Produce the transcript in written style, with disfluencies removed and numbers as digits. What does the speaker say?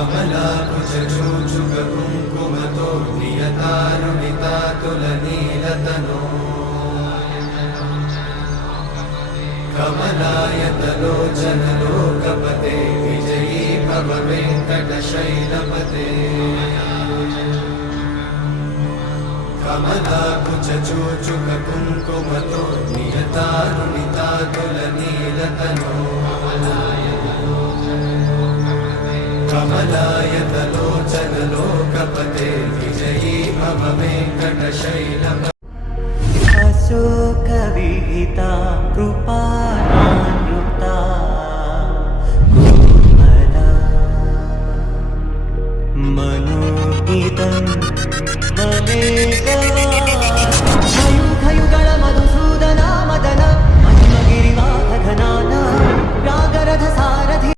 कमलाकुचूचुककुङ्कुमतो नियतारुणितातुलनीलतनो कमलायतलोचनलोकपते विजयी भव वेङ्कटशैलपते कमलाकुचूचुककुङ्कुमतो नियतारुणितातुलनीलतनो कमलायतलोचनलोकपते विजयी भव वेङ्कटशैलपते अशोकविहिता कृपानानृता कोमला मनोहितं ममेक